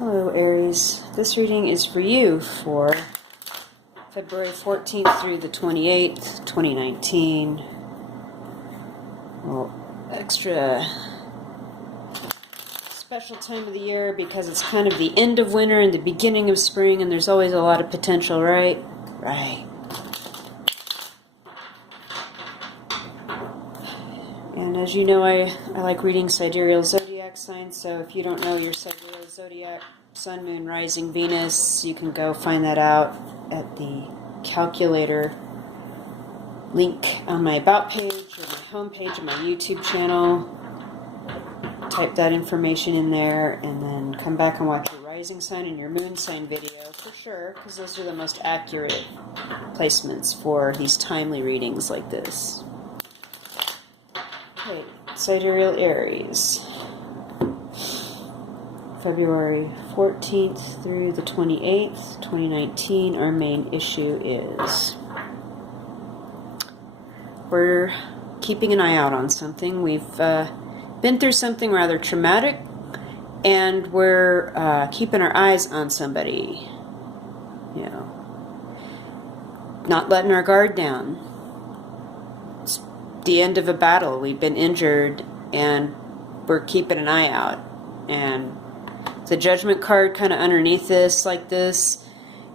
Hello Aries, this reading is for you for February 14th through the 28th, 2019. Well, extra special time of the year because it's kind of the end of winter and the beginning of spring, and there's always a lot of potential, right? Right. And as you know, I like reading sidereal zodiac signs, so if you don't know your sidereal zodiac, sun, moon, rising, Venus, you can go find that out at the calculator link on my About page or my home page of my YouTube channel. Type that information in there and then come back and watch your rising sign and your moon sign video for sure, because those are the most accurate placements for these timely readings like this. Okay, Sidereal Aries, February 14th through the 28th, 2019. Our main issue is we're keeping an eye out on something. We've been through something rather traumatic, and we're keeping our eyes on somebody, you know, not letting our guard down. It's the end of a battle. We've been injured, and we're keeping an eye out. And the Judgment card kind of underneath this, like this,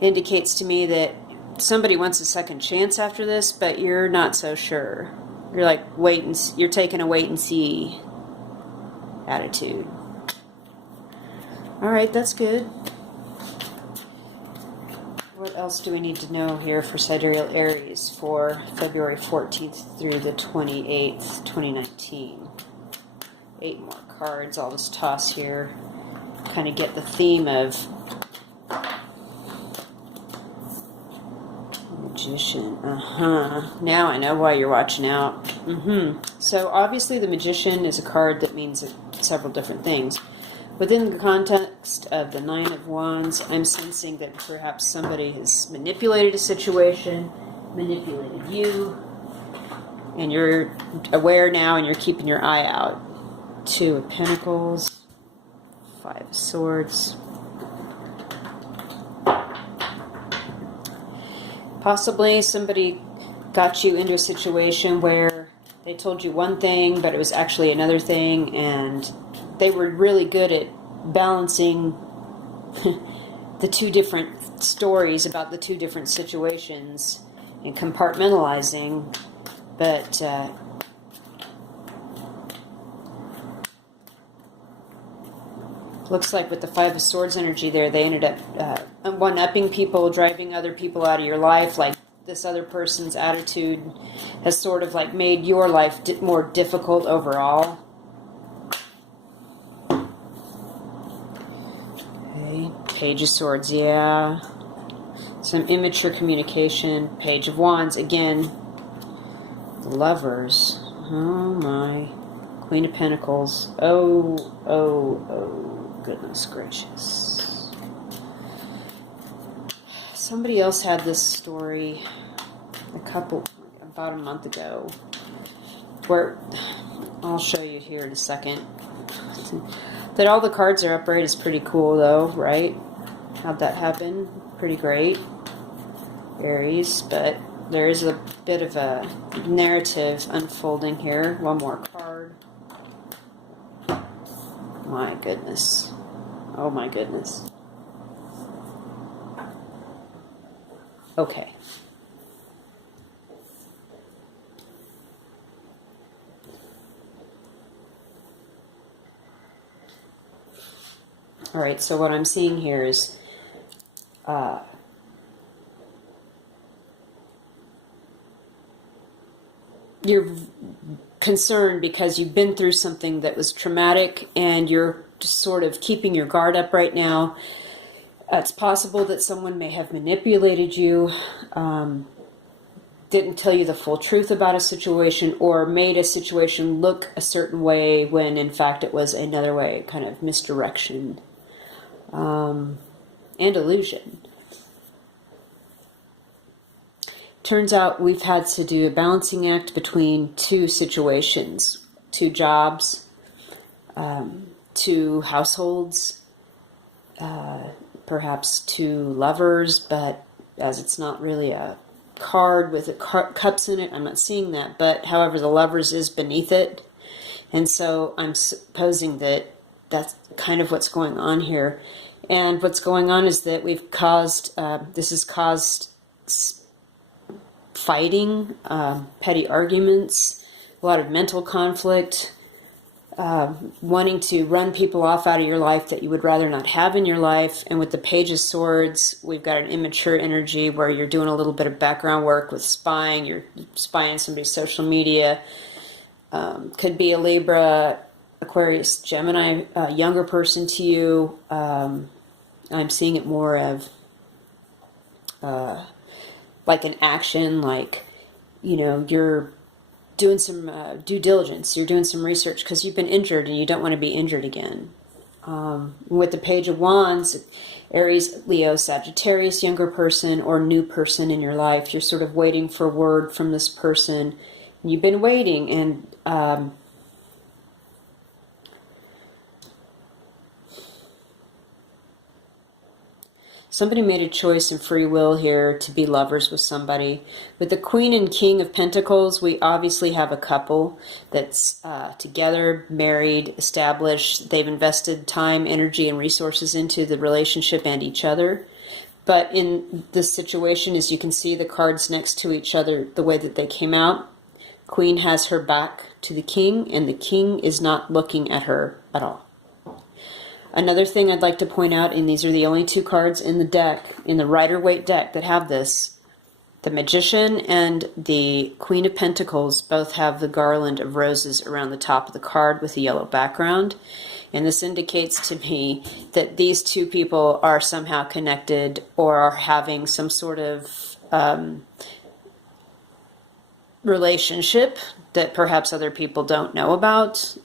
indicates to me that somebody wants a second chance after this, but you're not so sure. You're like, you're taking a wait and see attitude. Alright, that's good. What else do we need to know here for Sidereal Aries for February 14th through the 28th, 2019? 8 more cards I'll just toss here. Kind of get the theme of Magician. Now I know why you're watching out. So obviously the Magician is a card that means several different things. Within the context of the Nine of Wands, I'm sensing that perhaps somebody has manipulated a situation, manipulated you, and you're aware now and you're keeping your eye out. 2 of Pentacles, 5 of Swords. Possibly somebody got you into a situation where they told you one thing, but it was actually another thing, and they were really good at balancing the 2 different stories about the 2 different situations and compartmentalizing, but looks like with the 5 of Swords energy there, they ended up one-upping people, driving other people out of your life. Like this other person's attitude has sort of like made your life more difficult overall. Okay, Page of Swords, yeah. Some immature communication. Page of Wands, again. The Lovers. Oh my. Queen of Pentacles. Oh. Goodness gracious. Somebody else had this story about a month ago, where I'll show you here in a second. That all the cards are upright is pretty cool though, right? How'd that happen? Pretty great, Aries, but there is a bit of a narrative unfolding here. One more card. My goodness. Oh my goodness. Okay. Alright, so what I'm seeing here is you're concerned because you've been through something that was traumatic and you're just sort of keeping your guard up right now. It's possible that someone may have manipulated you, didn't tell you the full truth about a situation, or made a situation look a certain way when in fact it was another way, kind of misdirection and illusion. Turns out we've had to do a balancing act between 2 situations, 2 jobs, 2 households, perhaps two lovers, but as it's not really a card with cups in it, I'm not seeing that. But however, the lovers is beneath it, and so I'm supposing that that's kind of what's going on here. And what's going on is that we've caused, this has caused fighting, petty arguments, a lot of mental conflict, wanting to run people off out of your life that you would rather not have in your life. And with the Page of Swords, we've got an immature energy where you're doing a little bit of background work with spying. You're spying somebody's social media. Could be a Libra, Aquarius, Gemini, younger person to you. I'm seeing it more of like an action, like, you know, you're doing some due diligence, you're doing some research because you've been injured and you don't want to be injured again. With the Page of Wands, Aries, Leo, Sagittarius, younger person or new person in your life, you're sort of waiting for word from this person. You've been waiting, and somebody made a choice in free will here to be lovers with somebody. With the Queen and King of Pentacles, we obviously have a couple that's together, married, established. They've invested time, energy, and resources into the relationship and each other. But in this situation, as you can see the cards next to each other, the way that they came out, Queen has her back to the King, and the King is not looking at her at all. Another thing I'd like to point out, and these are the only two cards in the deck, in the Rider-Waite deck, that have this. The Magician and the Queen of Pentacles both have the garland of roses around the top of the card with a yellow background. And this indicates to me that these two people are somehow connected or are having some sort of relationship that perhaps other people don't know about.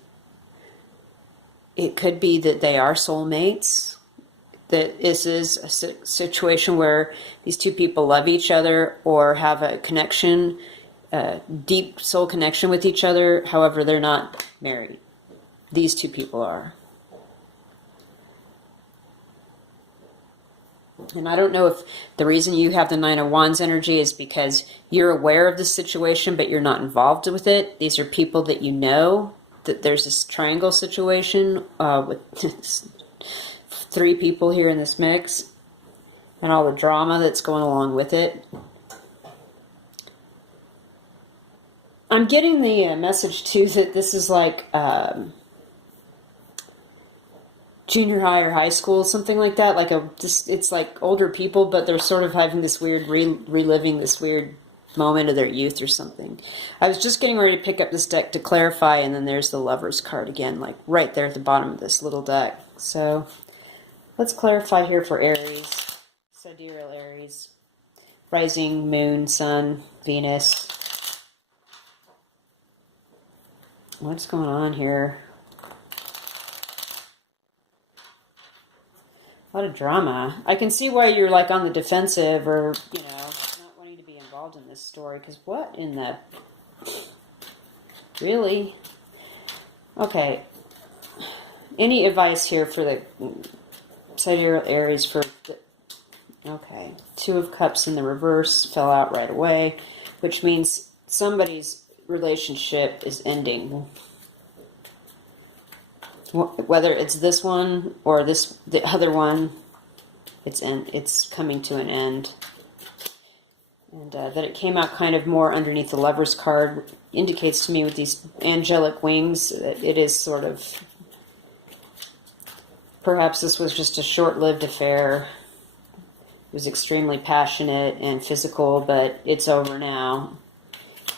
It could be that they are soulmates, that this is a situation where these two people love each other or have a connection, a deep soul connection with each other. However, they're not married. These two people are. And I don't know if the reason you have the Nine of Wands energy is because you're aware of the situation, but you're not involved with it. These are people that you know, that there's this triangle situation with three people here in this mix and all the drama that's going along with it. I'm getting the message too that this is like junior high or high school, something like that. Like it's like older people, but they're sort of having this weird reliving this weird moment of their youth or something. I was just getting ready to pick up this deck to clarify, and then there's the Lovers card again, like right there at the bottom of this little deck. So let's clarify here for Aries, Sidereal Aries, rising, moon, sun, Venus. What's going on here? A lot of drama. I can see why you're like on the defensive, or, you know, not wanting to be involved in this story, because what in the... Really? Okay. Any advice here for the Sidereal Aries for the... Okay. Two of Cups in the reverse fell out right away, which means somebody's relationship is ending. Whether it's this one or the other one, it's coming to an end. And that it came out kind of more underneath the Lovers card indicates to me with these angelic wings that it is sort of, perhaps this was just a short-lived affair. It was extremely passionate and physical, but it's over now.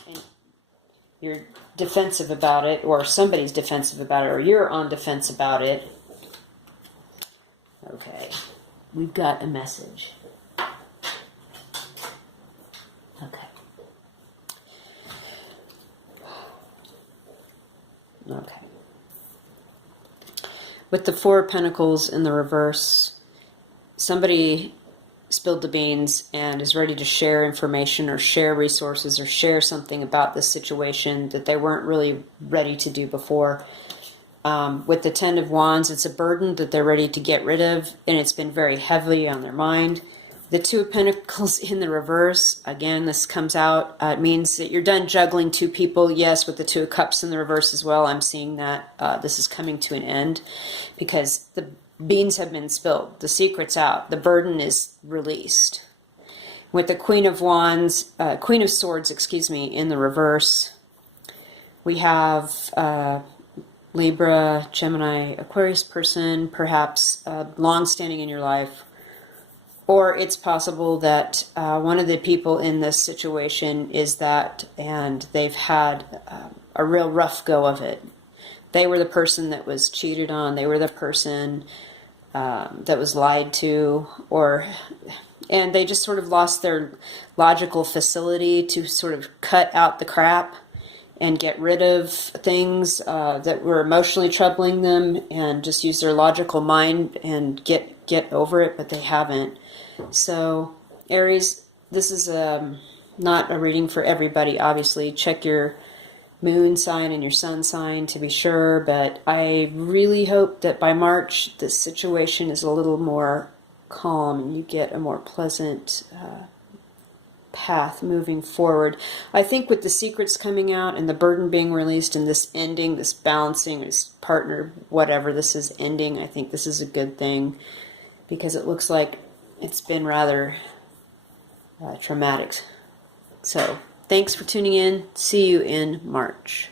And you're defensive about it, or somebody's defensive about it, or you're on defense about it. Okay, we've got a message. Okay. Okay. With the Four of Pentacles in the reverse, somebody spilled the beans and is ready to share information or share resources or share something about this situation that they weren't really ready to do before. With the Ten of Wands, it's a burden that they're ready to get rid of, and it's been very heavily on their mind. The Two of Pentacles in the reverse, again, this comes out. It means that you're done juggling two people. Yes, with the Two of Cups in the reverse as well, I'm seeing that this is coming to an end because the beans have been spilled. The secret's out. The burden is released. With the Queen of Wands, Queen of Swords, excuse me, in the reverse, we have Libra, Gemini, Aquarius person, perhaps long-standing in your life. Or it's possible that one of the people in this situation is that, and they've had a real rough go of it. They were the person that was cheated on. They were the person that was lied to, and they just sort of lost their logical facility to sort of cut out the crap and get rid of things that were emotionally troubling them, and just use their logical mind and get over it, but they haven't. So, Aries, this is not a reading for everybody, obviously. Check your moon sign and your sun sign to be sure, but I really hope that by March this situation is a little more calm and you get a more pleasant path moving forward. I think with the secrets coming out and the burden being released and this ending, this balancing, this partner, whatever this is ending, I think this is a good thing because it looks like it's been rather traumatic. So, thanks for tuning in. See you in March.